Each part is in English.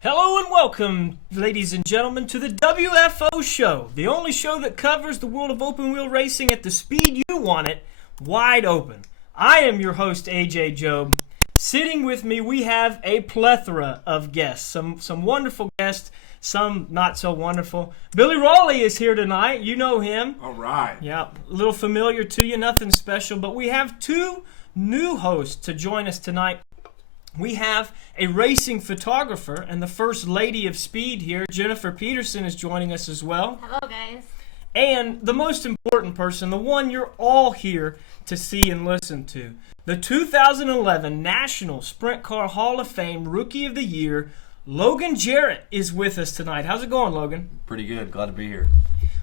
Hello and welcome, ladies and gentlemen, to the WFO Show, the only show that covers the world of open-wheel racing at the speed you want it, wide open. I am your host, AJ Job. Sitting with me, we have a plethora of guests, some wonderful guests, some not so wonderful. Billy Raleigh is here tonight. You know him. All right. Yeah, a little familiar to you, nothing special, but we have two new hosts to join us tonight. We have a racing photographer and the first lady of speed here, Jennifer Peterson, is joining us as well. Hello, guys. And the most important person, the one you're all here to see and listen to, the 2011 National Sprint Car Hall of Fame Rookie of the Year, Logan Jarrett, is with us tonight. How's it going, Logan? Pretty good. Glad to be here.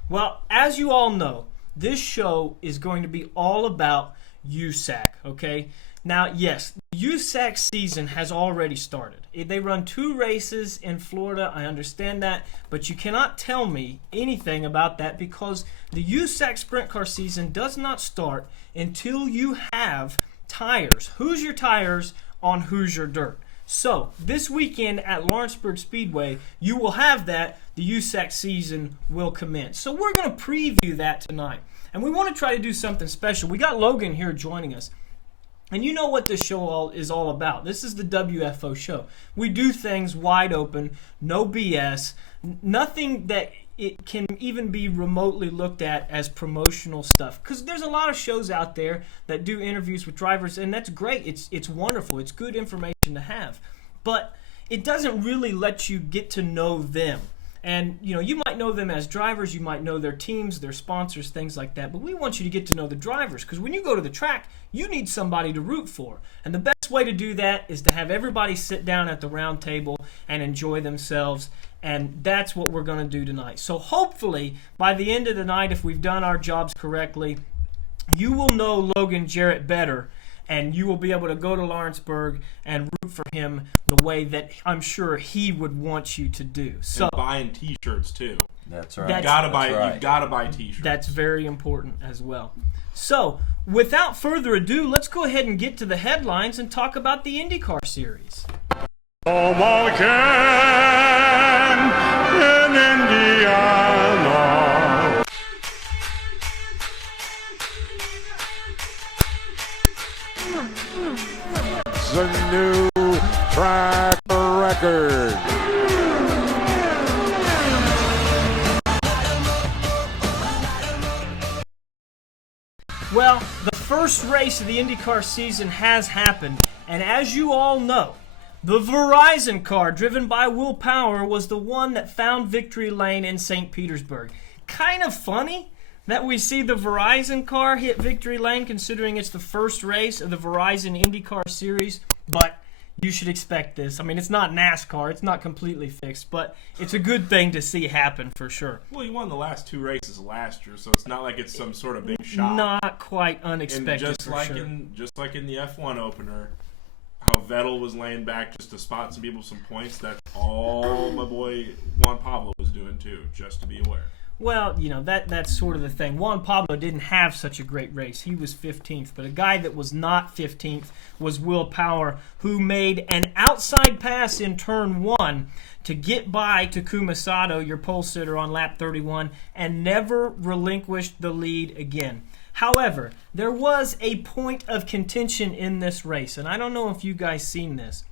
Well, as you all know, this show is going to be all about USAC, okay? Now, yes, the USAC season has already started. They run 2 races in Florida, I understand that, but you cannot tell me anything about that because the USAC Sprint Car season does not start until you have tires. Hoosier tires on Hoosier dirt. So, this weekend at Lawrenceburg Speedway, you will have that. The USAC season will commence. So, we're going to preview that tonight. And we want to try to do something special. We got Logan here joining us. And you know what this show is all about. This is the WFO show. We do things wide open, no BS, nothing that it can even be remotely looked at as promotional stuff. Because there's a lot of shows out there that do interviews with drivers, and that's great. It's wonderful. It's good information to have. But it doesn't really let you get to know them. And, you know, you might know them as drivers, you might know their teams, their sponsors, things like that. But we want you to get to know the drivers because when you go to the track, you need somebody to root for. And the best way to do that is to have everybody sit down at the round table and enjoy themselves. And that's what we're going to do tonight. So hopefully, by the end of the night, if we've done our jobs correctly, you will know Logan Jarrett better. And you will be able to go to Lawrenceburg and root for him the way that I'm sure he would want you to do. So and buying T-shirts too. That's right. You gotta buy T-shirts. That's very important as well. So, without further ado, let's go ahead and get to the headlines and talk about the IndyCar series. Oh, Mulligan in Indiana. The new track record. Well, the first race of the IndyCar season has happened, and as you all know, the Verizon car driven by Will Power was the one that found victory lane in St. Petersburg. Kind of funny that we see the Verizon car hit victory lane considering it's the first race of the Verizon IndyCar series, but you should expect this. I mean, it's not NASCAR, it's not completely fixed, but it's a good thing to see happen for sure. Well, he won the last 2 races last year, so it's not like it's some sort of big shock. Not quite unexpected, and just like sure. Just like in the F1 opener, how Vettel was laying back just to spot some people some points, that's all my boy Juan Pablo was doing too, just to be aware. Well, you know, that's sort of the thing. Juan Pablo didn't have such a great race. He was 15th. But a guy that was not 15th was Will Power, who made an outside pass in turn 1 to get by Takuma Sato, your pole sitter, on lap 31, and never relinquished the lead again. However, there was a point of contention in this race, and I don't know if you guys seen this.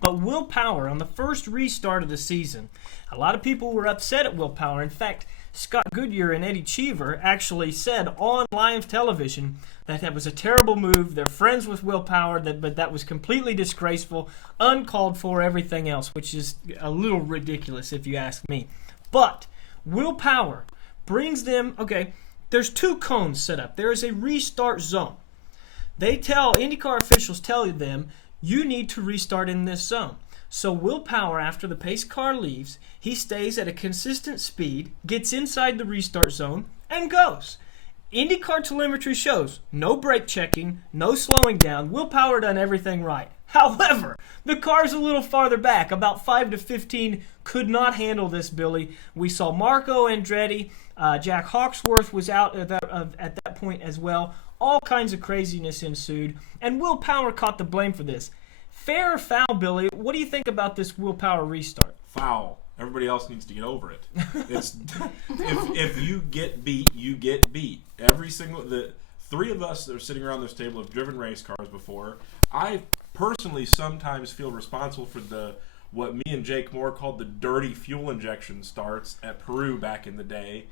But Will Power, on the first restart of the season, a lot of people were upset at Will Power. In fact, Scott Goodyear and Eddie Cheever actually said on live television that was a terrible move. They're friends with Will Power, but that was completely disgraceful, uncalled for, everything else, which is a little ridiculous if you ask me. But Will Power brings them, okay, there's 2 cones set up. There is a restart zone. IndyCar officials tell them, you need to restart in this zone. So Will Power, after the pace car leaves, he stays at a consistent speed, gets inside the restart zone, and goes. IndyCar telemetry shows no brake checking, no slowing down. Will Power done everything right. However, the cars a little farther back, about 5 to 15, could not handle this, Billy. We saw Marco Andretti Jack Hawksworth was out at that point as well. All kinds of craziness ensued, and Will Power caught the blame for this. Fair or foul, Billy? What do you think about this Will Power restart? Foul. Everybody else needs to get over it. It's if you get beat, you get beat. The three of us that are sitting around this table have driven race cars before. I personally sometimes feel responsible for what me and Jake Moore called the dirty fuel injection starts at Peru back in the day.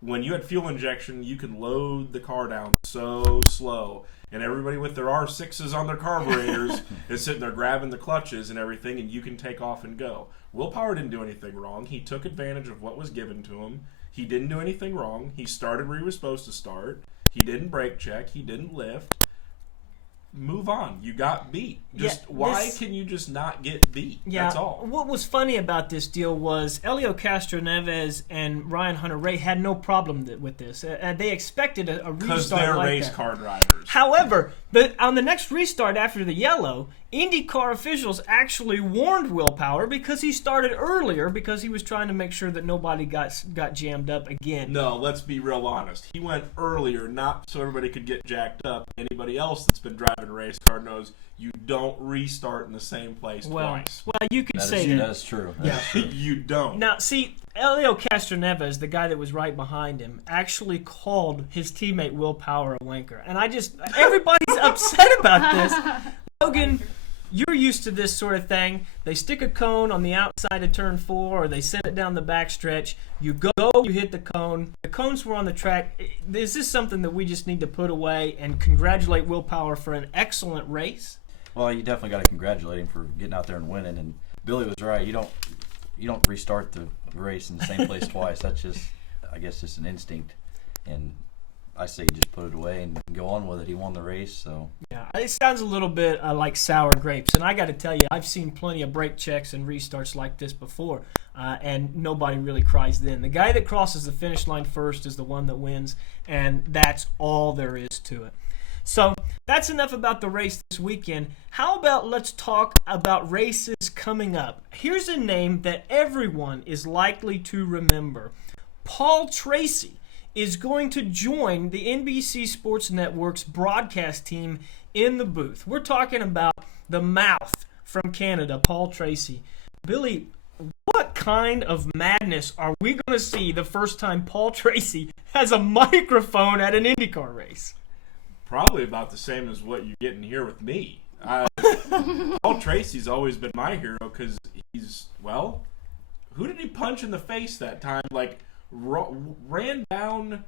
When you had fuel injection, you could load the car down so slow, and everybody with their R6s on their carburetors is sitting there grabbing the clutches and everything, and you can take off and go. Will Power didn't do anything wrong. He took advantage of what was given to him. He didn't do anything wrong. He started where he was supposed to start. He didn't brake check. He didn't lift. Move on. You got beat. Why can you just not get beat? Yeah, that's all. What was funny about this deal was Helio Castroneves and Ryan Hunter-Reay had no problem with this. They expected a restart because they're like race that. car drivers. However, on the next restart after the yellow, IndyCar officials actually warned Will Power because he started earlier because he was trying to make sure that nobody got jammed up again. No, let's be real honest. He went earlier, not so everybody could get jacked up. Anybody else that's been driving a race car knows you don't restart in the same place twice. Well, you could say that. That's true. You don't. Now, see, Helio Castroneves, the guy that was right behind him, actually called his teammate Will Power a wanker. And everybody's upset about this. Logan, you're used to this sort of thing. They stick a cone on the outside of turn 4, or they send it down the backstretch. You go, you hit the cone. The cones were on the track. Is this something that we just need to put away and congratulate Will Power for an excellent race? Well, you definitely got to congratulate him for getting out there and winning. And Billy was right. You don't restart the race in the same place twice. That's just, I guess, just an instinct. And I say just put it away and go on with it. He won the race, so. Yeah, it sounds a little bit like sour grapes. And I got to tell you, I've seen plenty of brake checks and restarts like this before, and nobody really cries then. The guy that crosses the finish line first is the one that wins, and that's all there is to it. So that's enough about the race this weekend. How about let's talk about races coming up? Here's a name that everyone is likely to remember. Paul Tracy is going to join the NBC Sports Network's broadcast team in the booth. We're talking about the mouth from Canada, Paul Tracy. Billy, what kind of madness are we going to see the first time Paul Tracy has a microphone at an IndyCar race? Probably about the same as what you're getting here with me. Paul Tracy's always been my hero because who did he punch in the face that time? Like, ran down,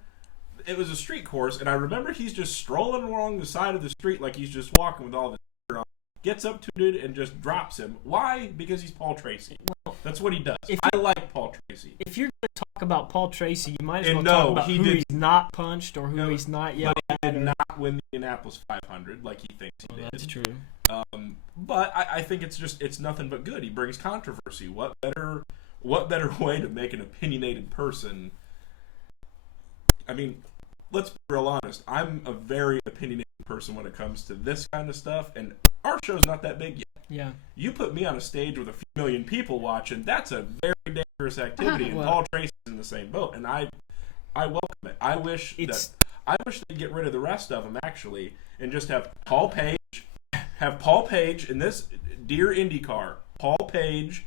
it was a street course, and I remember he's just strolling along the side of the street like he's just walking with all this on, gets up to it and just drops him. Why? Because he's Paul Tracy. Well, that's what he does. I like Paul Tracy. If you're going to talk about Paul Tracy, you might as well talk about who he's not punched or who he's not yelled at. He did not win the Indianapolis 500 like he thinks he did. That's true. But I think it's nothing but good. He brings controversy. What better way to make an opinionated person? I mean, let's be real honest. I'm a very opinionated person when it comes to this kind of stuff, and our show's not that big yet. Yeah. You put me on a stage with a few million people watching, that's a very dangerous activity, and Paul Tracy's in the same boat, and I welcome it. I wish they'd get rid of the rest of them, actually, and just have Paul Page in this Dear IndyCar, Paul Page,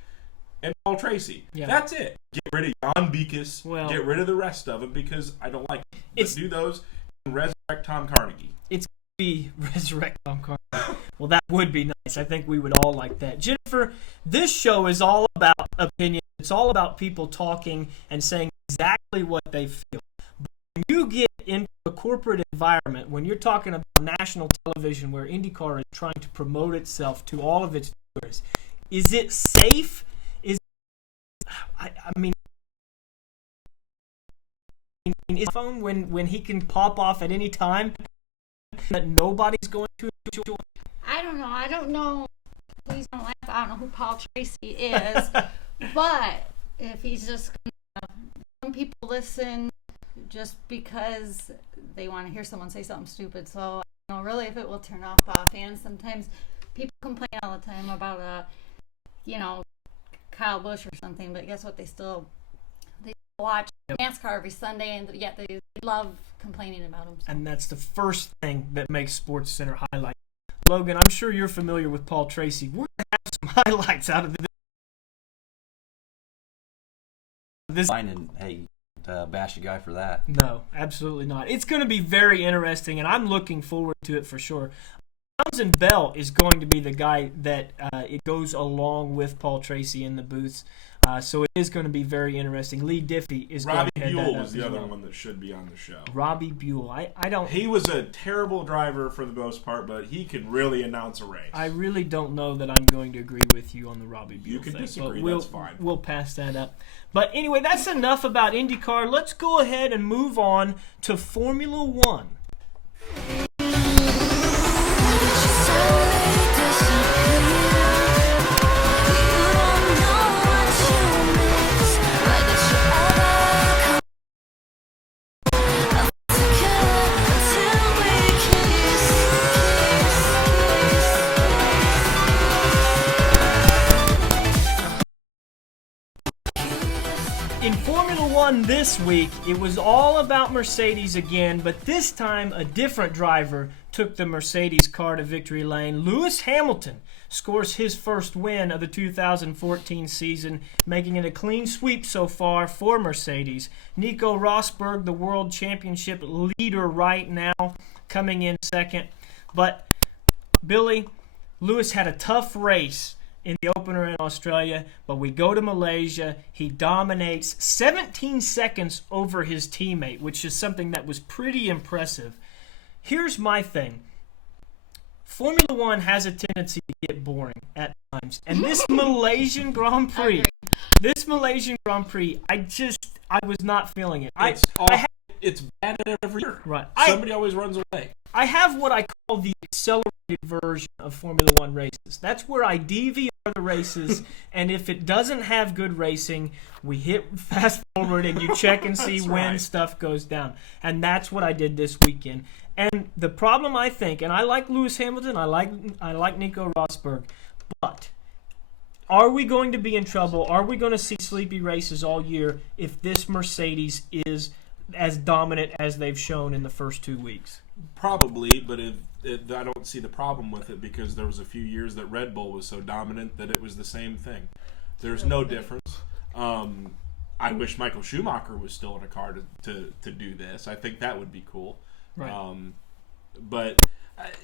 and Paul Tracy. Yeah. That's it. Get rid of Jan Beekes. Get rid of the rest of them because I don't like them. But do those and resurrect Tom Carnegie. It's going to be resurrect Tom Carnegie. Well, that would be nice. I think we would all like that. Jennifer, this show is all about opinion. It's all about people talking and saying exactly what they feel. But when you get into a corporate environment, when you're talking about national television where IndyCar is trying to promote itself to all of its viewers, is it safe? I mean, is phone when he can pop off at any time that nobody's going to enjoy? I don't know. Please don't laugh. I don't know who Paul Tracy is, but if he's just some people listen just because they want to hear someone say something stupid. So I don't know really if it will turn off fans. Sometimes people complain all the time about Kyle Busch or something, but guess what? They still watch NASCAR every Sunday, and yet they love complaining about them. So. And that's the first thing that makes Sports Center highlight. Logan, I'm sure you're familiar with Paul Tracy. We're going to have some highlights out of this. And hey, bash a guy for that. No, absolutely not. It's going to be very interesting, and I'm looking forward to it for sure. Townsend Bell is going to be the guy that it goes along with Paul Tracy in the booths. So it is going to be very interesting. Lee Diffie is Robbie going to head Buell that was up the as other well. one that should be on the show. Robbie Buell. I don't. He was a terrible driver for the most part, but he could really announce a race. I really don't know that I'm going to agree with you on the Robbie Buell You can thing, disagree, but that's fine. We'll pass that up. But anyway, that's enough about IndyCar. Let's go ahead and move on to Formula One. In Formula One this week, it was all about Mercedes again, but this time a different driver took the Mercedes car to victory lane. Lewis Hamilton scores his first win of the 2014 season, making it a clean sweep so far for Mercedes. Nico Rosberg, the world championship leader right now, coming in second. But, Billy, Lewis had a tough race in the opener in Australia, but we go to Malaysia. He dominates 17 seconds over his teammate, which is something that was pretty impressive. Here's my thing. Formula One has a tendency to get boring at times. And this Malaysian Grand Prix, I was not feeling it. It's bad every year. Right. Somebody always runs away. I have what I call the accelerated version of Formula One races. That's where I DVR the races, and if it doesn't have good racing, we hit fast forward and you check and see when stuff goes down. And that's what I did this weekend. And the problem, I think, and I like Lewis Hamilton, I like Nico Rosberg, but are we going to be in trouble? Are we going to see sleepy races all year if this Mercedes is as dominant as they've shown in the first 2 weeks? Probably, but I don't see the problem with it because there was a few years that Red Bull was so dominant that it was the same thing. There's no difference. I wish Michael Schumacher was still in a car to do this. I think that would be cool. Right. But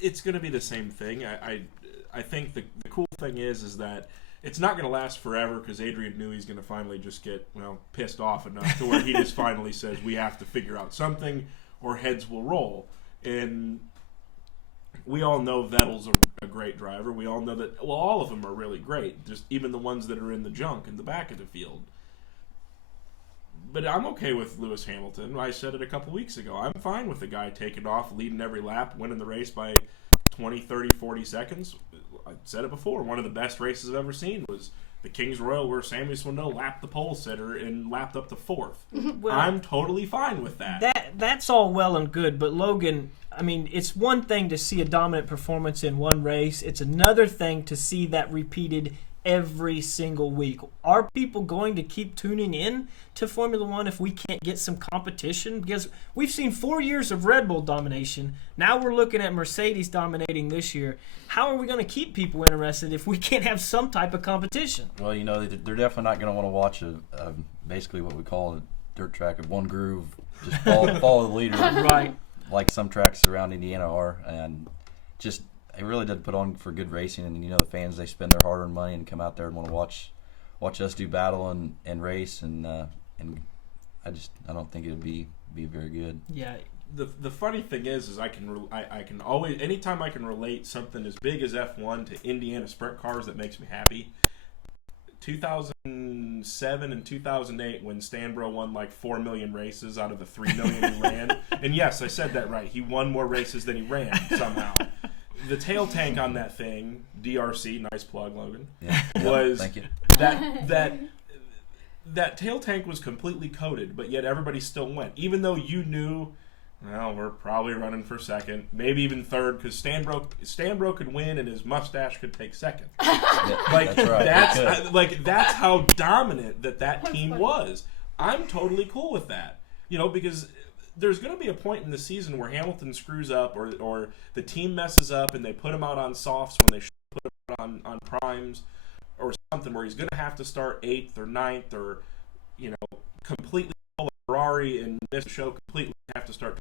it's going to be the same thing. I think the cool thing is that it's not going to last forever because Adrian Newey's going to finally just get pissed off enough to where he just finally says we have to figure out something or heads will roll. And we all know Vettel's a great driver. We all know that, all of them are really great, just even the ones that are in the junk in the back of the field. But I'm okay with Lewis Hamilton. I said it a couple weeks ago. I'm fine with the guy taking off, leading every lap, winning the race by 20, 30, 40 seconds. I said it before. One of the best races I've ever seen was the King's Royal where Sammy Swindell lapped the pole sitter and lapped up to fourth. Well, I'm totally fine with that. That's all well and good, but Logan, I mean, it's one thing to see a dominant performance in one race. It's another thing to see that repeated every single week. Are people going to keep tuning in to Formula One if we can't get some competition? Because we've seen 4 years of Red Bull domination. Now we're looking at Mercedes dominating this year. How are we going to keep people interested if we can't have some type of competition? Well, they're definitely not going to want to watch basically what we call a dirt track of one groove, just follow the leader. Right. Like some tracks around Indiana are, and just it really did put on for good racing. And the fans, they spend their hard-earned money and come out there and want to watch us do battle and race, and I don't think it would be very good. Yeah. The funny thing is I can always, anytime I can relate something as big as F1 to Indiana Sprint cars, that makes me happy. 2007 and 2008 when Stanbro won like 4 million races out of the 3 million he ran. And yes, I said that right. He won more races than he ran somehow. The tail tank on that thing, DRC, nice plug, Logan, was Thank you. that tail tank was completely coated, but yet everybody still went. Even though you knew, we're probably running for second, maybe even third, because Stanbro could win and his mustache could take second. That's right. That's how dominant that team was. I'm totally cool with that. Because there's going to be a point in the season where Hamilton screws up or the team messes up and they put him out on softs when they should put him on primes or something, where he's going to have to start 8th or 9th or, completely pull a Ferrari and miss the show completely, have to start.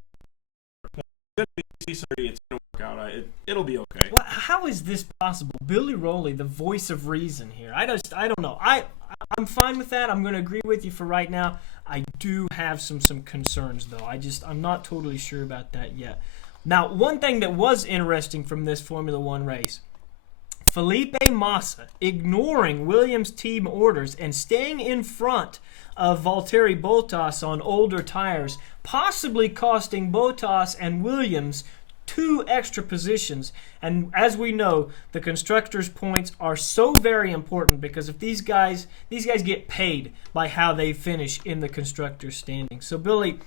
It's going to work out. It'll be okay. Well, how is this possible? Billy Rowley, the voice of reason here. I don't know. I'm fine with that. I'm going to agree with you for right now. I do have some concerns, though. I'm not totally sure about that yet. Now, one thing that was interesting from this Formula One race, Felipe Massa ignoring Williams team orders and staying in front of Valtteri Bottas on older tires, possibly costing Bottas and Williams 2 extra positions. And as we know, the constructors' points are so very important, because if these guys get paid by how they finish in the constructors' standings. So Billy,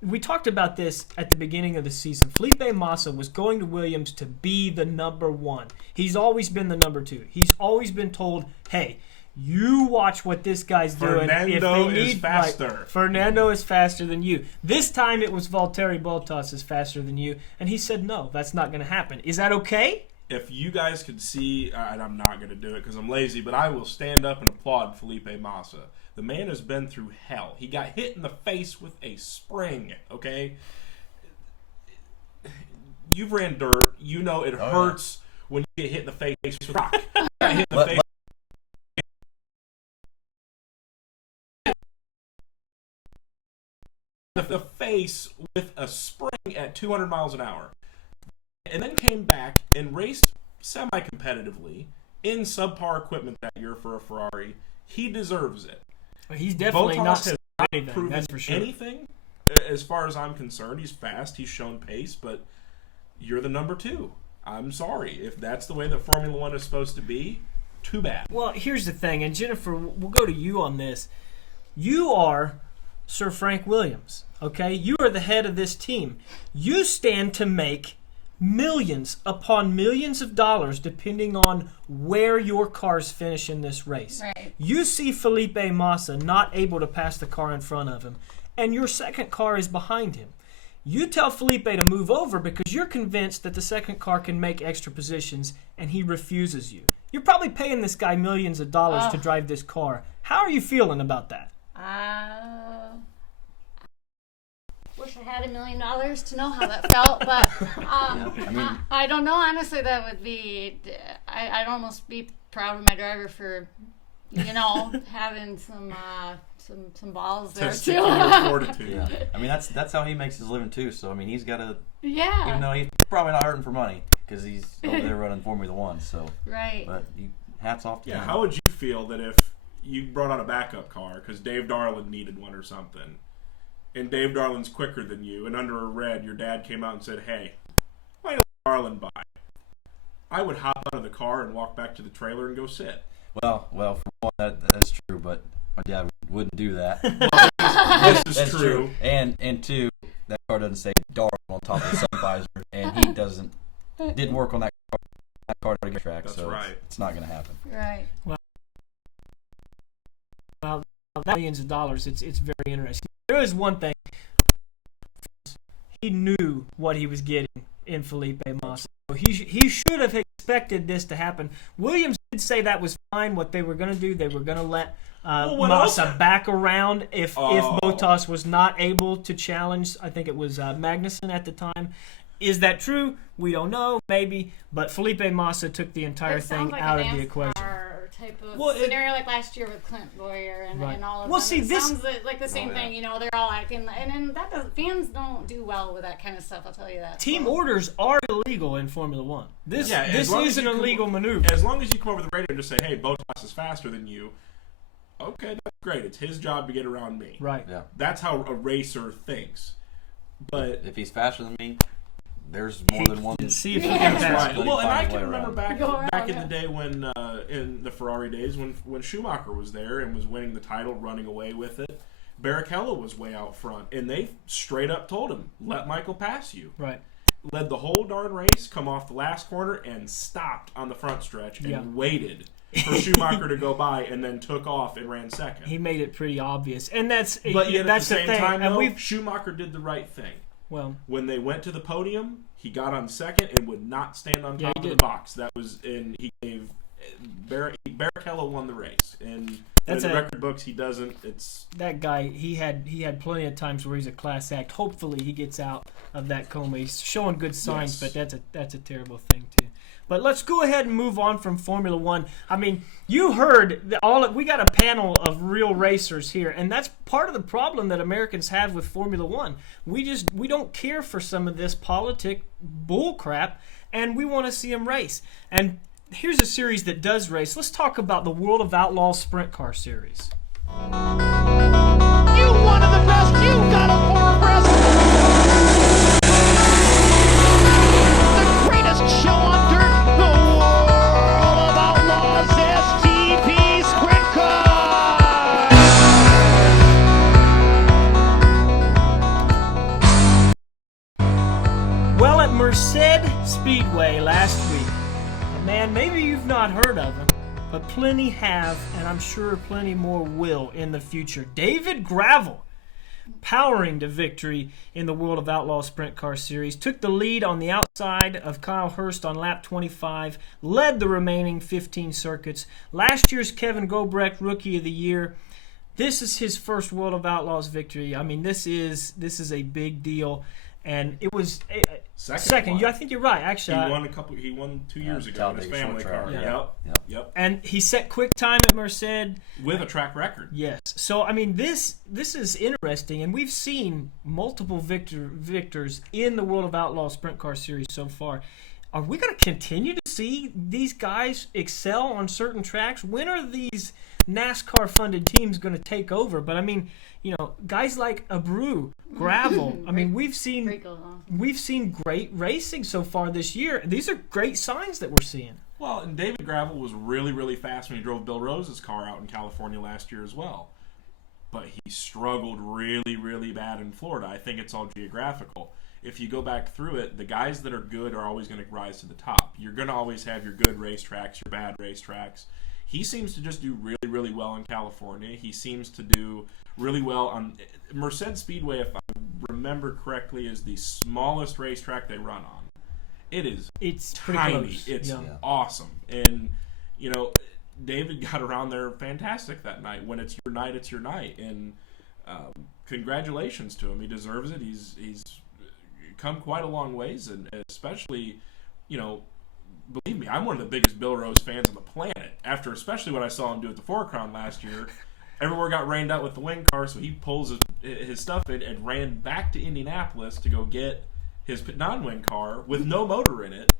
we talked about this at the beginning of the season. Felipe Massa was going to Williams to be the number 1. He's always been the number 2. He's always been told, hey, you watch what this guy's doing. Fernando is faster. Fernando is faster than you. This time it was Valtteri Bottas is faster than you. And he said, no, that's not going to happen. Is that okay? If you guys could see, and I'm not going to do it because I'm lazy, but I will stand up and applaud Felipe Massa. The man has been through hell. He got hit in the face with a spring, okay? You've ran dirt. You know it hurts when you get hit in the face with a rock. Got hit in the face. The face with a spring at 200 miles an hour. And then came back and raced semi-competitively in subpar equipment that year for a Ferrari. He deserves it. He's definitely Bottas not has anything, proven that's for sure. anything. As far as I'm concerned, he's fast. He's shown pace, but you're the number 2. I'm sorry. If that's the way that Formula One is supposed to be, too bad. Well, here's the thing, and Jennifer, we'll go to you on this. You are Sir Frank Williams, okay? You are the head of this team. You stand to make millions upon millions of dollars depending on where your cars finish in this race. Right. You see Felipe Massa not able to pass the car in front of him, and your second car is behind him. You tell Felipe to move over because you're convinced that the second car can make extra positions, and he refuses you. You're probably paying this guy millions of dollars to drive this car. How are you feeling about that? Wish I had $1 million to know how that felt, but I don't know. Honestly, that would be. I'd almost be proud of my driver for, having some balls there too. Testicular fortitude. Yeah. I mean, that's how he makes his living too. So I mean, he's got to. Yeah. Even though he's probably not hurting for money because he's over there running Formula One. So. Right. But hats off to him. How would you feel that if you brought out a backup car because Dave Darland needed one or something, and Dave Darland's quicker than you, and under a red, your dad came out and said, hey, why don't Darland buy? I would hop out of the car and walk back to the trailer and go sit. Well, for one, that's true, but my dad wouldn't do that. This is true. And two, that car doesn't say Darland on top of the sun visor, and he didn't work on that car to get track. That's so right. It's not going to happen. Right. Well, that millions of dollars, it's very interesting. There is one thing. He knew what he was getting in Felipe Massa. He should have expected this to happen. Williams did say that was fine. What they were going to do, they were going to let Massa back around if Bottas was not able to challenge. I think it was Magnussen at the time. Is that true? We don't know. Maybe. But Felipe Massa took the entire thing out of the equation. Type of scenario like last year with Clint Boyer and all of them. See, it sounds like the same thing. They're all acting, and fans don't do well with that kind of stuff. I'll tell you that. Team orders are illegal in Formula One. This is an illegal maneuver. As long as you come over the radio and just say, "Hey, Bottas is faster than you," okay, that's great. It's his job to get around me. Right. Yeah. That's how a racer thinks. But if he's faster than me, there's more than one. See if he can pass. Right. Well, and I can remember back in yeah. the day when, in the Ferrari days, when Schumacher was there and was winning the title, running away with it, Barrichello was way out front, and they straight up told him, "Let Michael pass you." Right. led the whole darn race, come off the last corner, and stopped on the front stretch and waited for Schumacher to go by, and then took off and ran second. He made it pretty obvious, and that's But yet that's at the same thing. time, and though, Schumacher did the right thing. Well, when they went to the podium, he got on second and would not stand on top of the box. That was, and he gave Barrichello won the race, and in the record books he doesn't. It's that guy. He had plenty of times where he's a class act. Hopefully he gets out of that coma. He's showing good signs, but that's a terrible thing too. But let's go ahead and move on from Formula One. I mean, you heard we got a panel of real racers here, and that's part of the problem that Americans have with Formula One. We don't care for some of this politic bull crap, and we want to see them race. And here's a series that does race. Let's talk about the World of Outlaws Sprint Car Series. You one of the best. You got a former president. The greatest show on dirt. The World of Outlaws STP Sprint Car. Well, at Merced Speedway last week, a man maybe you've not heard of him, but plenty have, and I'm sure plenty more will in the future. David Gravel, powering to victory in the World of Outlaws Sprint Car Series, took the lead on the outside of Kyle Hurst on lap 25, led the remaining 15 circuits. Last year's Kevin Gobrecht, Rookie of the Year. This is his first World of Outlaws victory. I mean, this is a big deal. And it was second. I think you're right. Actually, he won 2 years ago in his family car. Yep. And he set quick time at Merced with a track record. Yes. So I mean, this is interesting, and we've seen multiple victors in the World of Outlaws Sprint Car Series so far. Are we going to continue to see these guys excel on certain tracks? When are these NASCAR-funded teams going to take over? But I mean, you know, guys like Abreu, Gravel. I mean, we've seen great racing so far this year. These are great signs that we're seeing. Well, and David Gravel was really, really fast when he drove Bill Rose's car out in California last year as well. But he struggled really, really bad in Florida. I think it's all geographical. If you go back through it, the guys that are good are always going to rise to the top. You're going to always have your good racetracks, your bad racetracks. He seems to just do really, really well in California. He seems to do really well on Merced Speedway, if I remember correctly, is the smallest racetrack they run on. It's tiny. Close. It's awesome. And, you know, David got around there fantastic that night. When it's your night, it's your night. And congratulations to him. He deserves it. He's come quite a long ways, and especially, you know, believe me, I'm one of the biggest Bill Rose fans on the planet. After especially what I saw him do at the Four Crown last year, everywhere got rained out with the wing car, so he pulls his stuff in and ran back to Indianapolis to go get his non-wing car with no motor in it,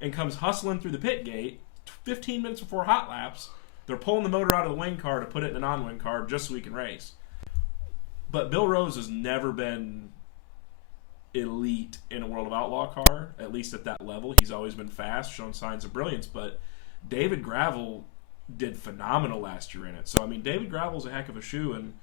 and comes hustling through the pit gate 15 minutes before hot laps. They're pulling the motor out of the wing car to put it in a non-wing car just so he can race. But Bill Rose has never been elite in a World of Outlaw car, at least at that level. He's always been fast, shown signs of brilliance, but David Gravel did phenomenal last year in it. So, I mean, David Gravel's a heck of a shoe, and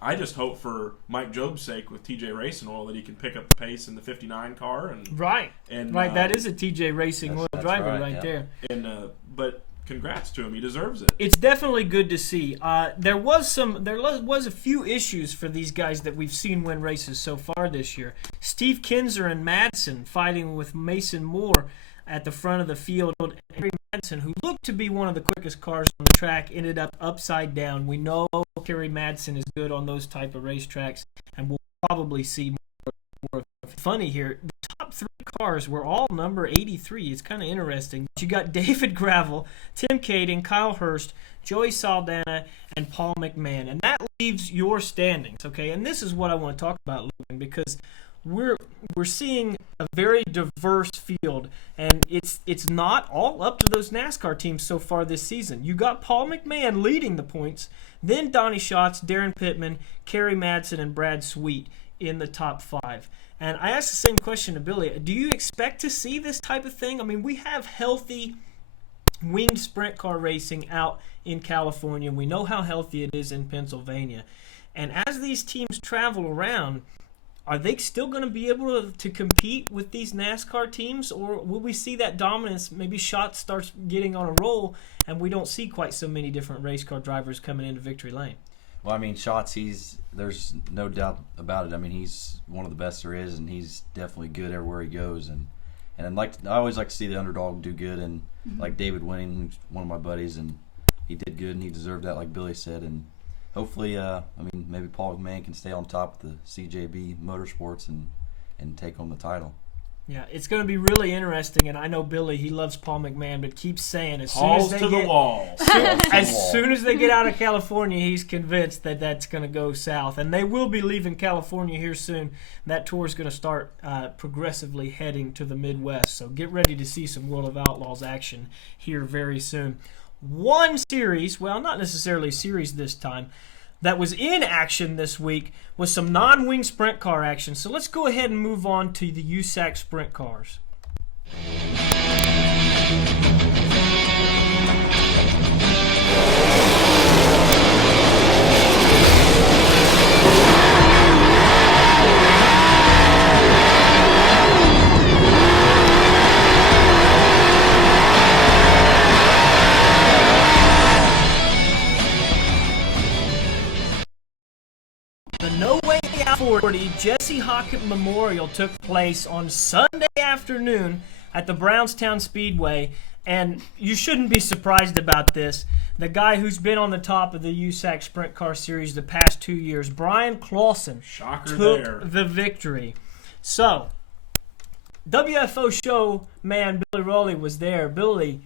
I just hope for Mike Job's sake with TJ Racing Oil that he can pick up the pace in the 59 car. Right. That is a TJ Racing Oil driver right there. And but congrats to him. He deserves it. It's definitely good to see. There was a few issues for these guys that we've seen win races so far this year. Steve Kinzer and Madsen fighting with Mason Moore at the front of the field. Henry Madsen, who looked to be one of the quickest cars on the track, ended up upside down. We know Kerry Madsen is good on those type of racetracks, and we'll probably see more. Funny here, the top three cars were all number 83. It's kind of interesting. You got David Gravel, Tim Kading, Kyle Hurst, Joey Saldana, and Paul McMahon, and that leaves your standings. Okay, and this is what I want to talk about, Logan, because we're seeing a very diverse field, and it's not all up to those NASCAR teams so far this season. You got Paul McMahon leading the points, then Donnie Schatz, Darren Pittman, Kerry Madsen, and Brad Sweet in the top five. And I asked the same question to Billy. Do you expect to see this type of thing? I mean, we have healthy winged sprint car racing out in California. We know how healthy it is in Pennsylvania. And as these teams travel around, are they still going to be able to compete with these NASCAR teams, or will we see that dominance? Maybe Schatz starts getting on a roll, and we don't see quite so many different race car drivers coming into victory lane. Well, I mean, Schatz, there's no doubt about it. I mean, he's one of the best there is, and he's definitely good everywhere he goes. And I always like to see the underdog do good, and like David winning, who's one of my buddies, and he did good, and he deserved that, like Billy said. And hopefully, maybe Paul McMahon can stay on top of the CJB Motorsports and take home the title. Yeah, it's going to be really interesting, and I know Billy, he loves Paul McMahon, but keeps saying as soon as they get out of California, he's convinced that that's going to go south, and they will be leaving California here soon. That tour is going to start progressively heading to the Midwest, so get ready to see some World of Outlaws action here very soon. One series, well, not necessarily a series this time, that was in action this week was some non-wing sprint car action. So let's go ahead and move on to the USAC Sprint cars. The No Way Out 40 Jesse Hockett Memorial took place on Sunday afternoon at the Brownstown Speedway, and you shouldn't be surprised about this. The guy who's been on the top of the USAC Sprint Car Series the past 2 years, Brian Clausen, took the victory. So, WFO show man Billy Rowley was there. Billy,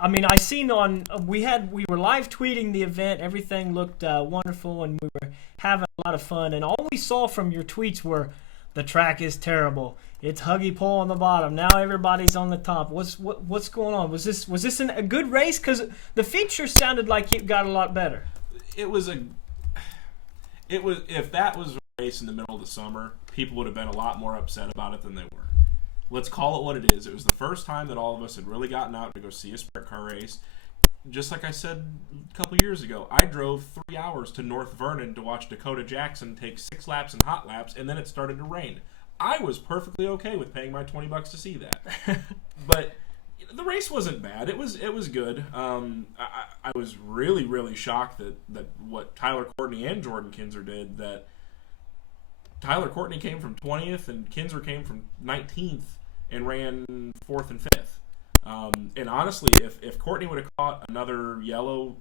I mean, I seen we were live tweeting the event. Everything looked wonderful, and we were having a lot of fun. And all we saw from your tweets were, the track is terrible. It's huggy pole on the bottom. Now everybody's on the top. What's going on? Was this a good race? Because the feature sounded like it got a lot better. If that was a race in the middle of the summer, people would have been a lot more upset about it than they were. Let's call it what it is. It was the first time that all of us had really gotten out to go see a sprint car race. Just like I said a couple years ago, I drove 3 hours to North Vernon to watch Dakota Jackson take 6 laps and hot laps, and then it started to rain. I was perfectly okay with paying my $20 to see that. But the race wasn't bad. It was good. I was really, really shocked that what Tyler Courtney and Jordan Kinzer did, that Tyler Courtney came from 20th and Kinzer came from 19th and ran 4th and 5th. And honestly, if Courtney would have caught another yellow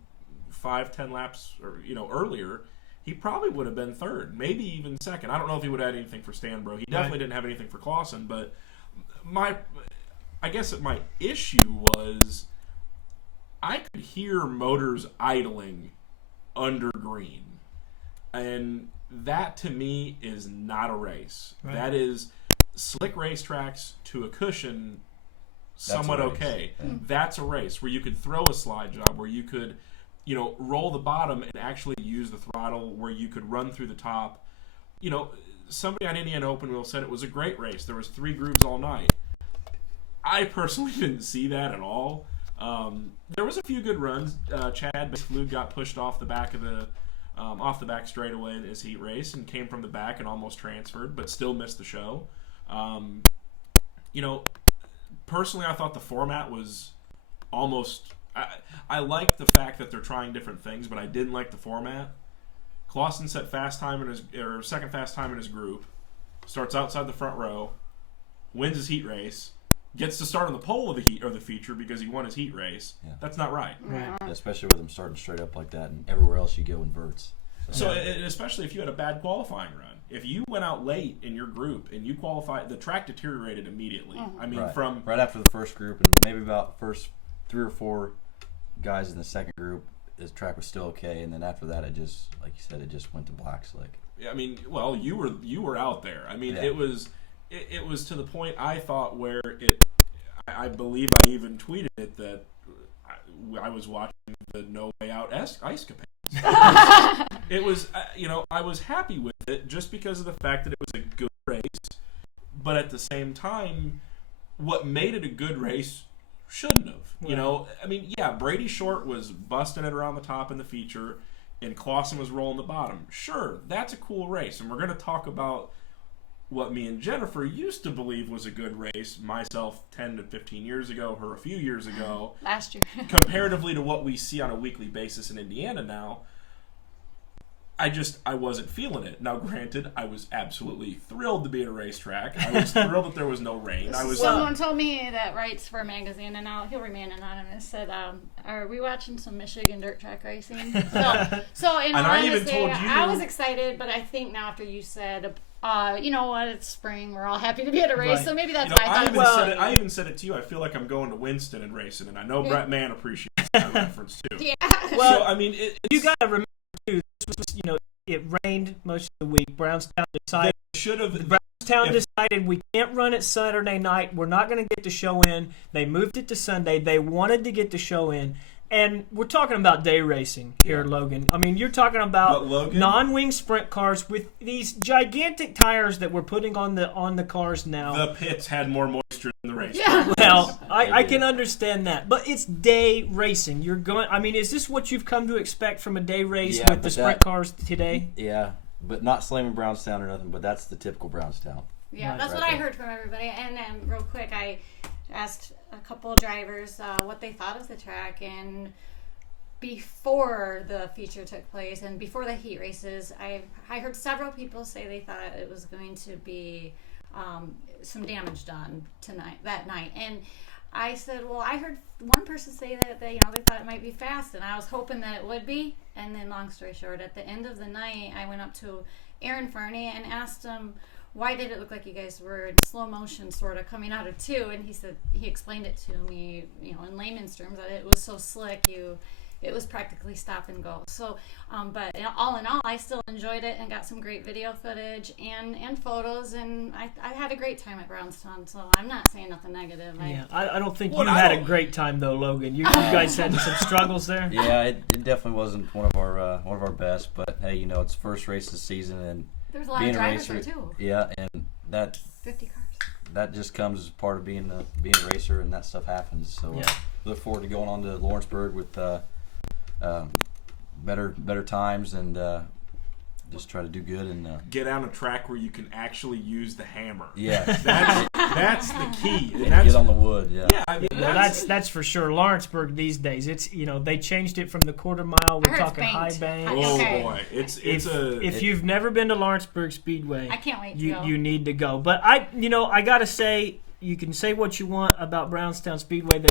5-10 laps earlier, he probably would have been 3rd, maybe even 2nd. I don't know if he would have had anything for Stanbro. He definitely didn't have anything for Clausen, but I guess my issue was I could hear motors idling under green. And that to me is not a race. Right. That is slick racetracks to a cushion, somewhat okay. Yeah. That's a race where you could throw a slide job, where you could, roll the bottom and actually use the throttle, where you could run through the top. Somebody on Indiana Open-Wheel said it was a great race. There was 3 grooves all night. I personally didn't see that at all. There was a few good runs. Chad Basflug got pushed off the back straightaway in his heat race and came from the back and almost transferred, but still missed the show. Personally, I thought the format was almost. I like the fact that they're trying different things, but I didn't like the format. Clausen set second fast time in his group, starts outside the front row, wins his heat race, gets to start on the pole of the feature because he won his heat race. Yeah. That's not right. Right. Especially with him starting straight up like that, and everywhere else you go inverts. So especially if you had a bad qualifying run. If you went out late in your group and you qualified, the track deteriorated immediately. I mean, right after the first group, and maybe about the first 3 or 4 guys in the second group, the track was still okay, and then after that, it just, like you said, it just went to black slick. Yeah, I mean, well, you were out there. I mean, it was to the point I thought where I believe I even tweeted it that I was watching the No Way Out ice capades. It was, I was happy with it just because of the fact that it was a good race, but at the same time, what made it a good race shouldn't have. Well, I mean, yeah, Brady Short was busting it around the top in the feature, and Clausen was rolling the bottom. Sure, that's a cool race, and we're going to talk about what me and Jennifer used to believe was a good race, myself 10 to 15 years ago, her a few years ago, last year, comparatively to what we see on a weekly basis in Indiana now, I wasn't feeling it. Now, granted, I was absolutely thrilled to be at a racetrack. I was thrilled that there was no rain. Someone told me that writes for a magazine, and now he'll remain anonymous, said, are we watching some Michigan dirt track racing? So in all honesty, I was excited, but I think now after you said, you know what, it's spring, we're all happy to be at a race, so maybe that's why I thought I even said it to you. I feel like I'm going to Winston and racing, and I know Brett Mann appreciates that reference too. Yeah. Well, so, I mean, you got to remember too. This was, it rained most of the week. Brownstown decided we can't run it Saturday night. We're not going to get the show in. They moved it to Sunday. They wanted to get the show in. And we're talking about day racing here, Logan. I mean, you're talking about non-wing sprint cars with these gigantic tires that we're putting on the cars now. The pits had more moisture than the race. Yeah. Well, I can understand that, but it's day racing. You're going. I mean, is this what you've come to expect from a day race with the sprint cars today? Yeah, but not slamming Brownstown or nothing. But that's the typical Brownstown. Yeah, Right. that's what I heard from everybody. And then real quick, I asked a couple of drivers what they thought of the track, and before the feature took place and before the heat races, I heard several people say they thought it was going to be some damage done that night. And I said, well, I heard one person say that they thought it might be fast, and I was hoping that it would be. And then, long story short, at the end of the night, I went up to Aaron Fernie and asked him, why did it look like you guys were in slow motion sort of coming out of two? And he explained it to me, in layman's terms, that it was so slick, it was practically stop and go. So, but all in all, I still enjoyed it and got some great video footage and photos, and I had a great time at Brownstown. So I'm not saying nothing negative. I don't think you had a great time though, Logan. You guys had some struggles there. Yeah, it definitely wasn't one of our best, but hey, it's first race of the season, and there's a lot of drivers there too. Yeah, and that 50 cars. That just comes as part of being a racer, and that stuff happens. So look forward to going on to Lawrenceburg with better times, and just try to do good and get on a track where you can actually use the hammer. Yeah, that's the key. And get on the wood. Yeah. Yeah, I mean, that's for sure. Lawrenceburg these days, it's they changed it from the quarter mile. We're talking high bank. Oh boy, if you've never been to Lawrenceburg Speedway, I can't wait to go. You need to go. But I gotta say, you can say what you want about Brownstown Speedway.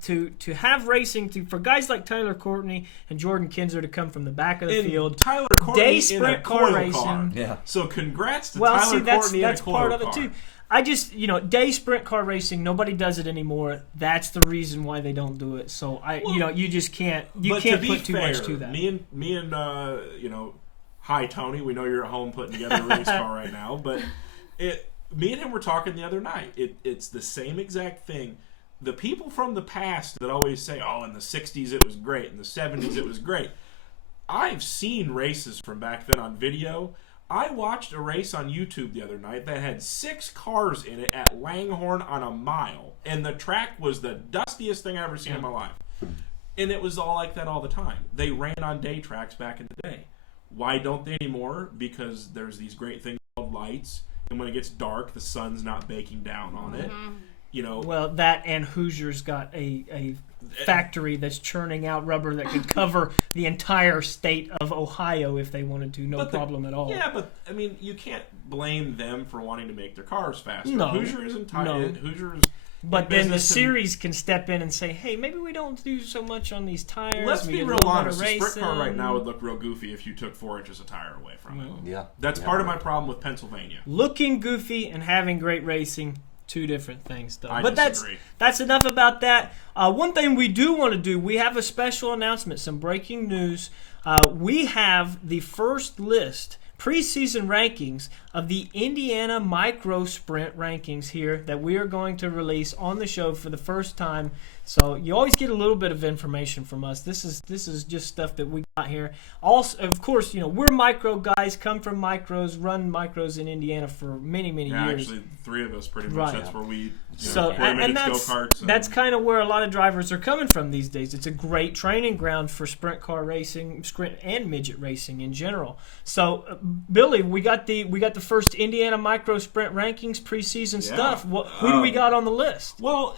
To have racing for guys like Tyler Courtney and Jordan Kinsler to come from the back of the field. Tyler Courtney day sprint car racing. Car. Yeah. So congrats to Tyler Courtney that's in a part of car. it too. I just day sprint car racing. Nobody does it anymore. That's the reason why they don't do it. So you just can't put too much to that. Me and hi Tony. We know you're at home putting together a race car right now, but me and him were talking the other night. It's the same exact thing. The people from the past that always say, oh, in the 60s it was great, in the 70s it was great. I've seen races from back then on video. I watched a race on YouTube the other night that had 6 cars in it at Langhorne on a mile, and the track was the dustiest thing I've ever seen in my life. And it was all like that all the time. They ran on day tracks back in the day. Why don't they anymore? Because there's these great things called lights, and when it gets dark, the sun's not baking down on it. Well, that and Hoosier's got a factory that's churning out rubber that could cover the entire state of Ohio if they wanted to. No problem at all. Yeah, but I mean, you can't blame them for wanting to make their cars faster. No. Hoosier isn't tired. Hoosier's. But then the series can step in and say, hey, maybe we don't do so much on these tires. Let's be real honest. A sprint car right now would look real goofy if you took 4 inches of tire away from it. Yeah. That's part of my problem with Pennsylvania. Looking goofy and having great racing, two different things, though. I disagree. That's enough about that. One thing we do want to do, we have a special announcement, some breaking news. We have the first list, preseason rankings of the Indiana Micro Sprint rankings here that we are going to release on the show for the first time. So you always get a little bit of information from us. This is just stuff that we got here. Also, of course, we're micro guys, come from micros, run micros in Indiana for many years. Actually, 3 of us pretty much. Right. That's where we. That's kind of where a lot of drivers are coming from these days. It's a great training ground for sprint car racing, sprint and midget racing in general. So, Billy, we got the first Indiana Micro Sprint rankings preseason stuff. Who do we got on the list? Well,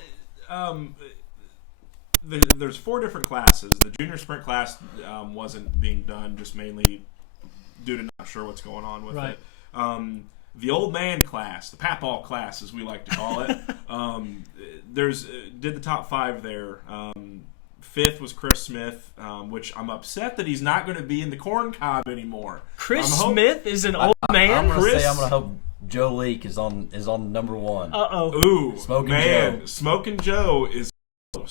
there's 4 different classes. The junior sprint class wasn't being done just mainly due to not sure what's going on with it. The old man class, the papal class as we like to call it, did the top 5 there. 5th was Chris Smith, which I'm upset that he's not going to be in the corn cob anymore. Chris Smith is an old man. I'm going to hope Joe Leake is on number 1. Uh-oh. Ooh, Smoking man. Joe. Smoking Joe is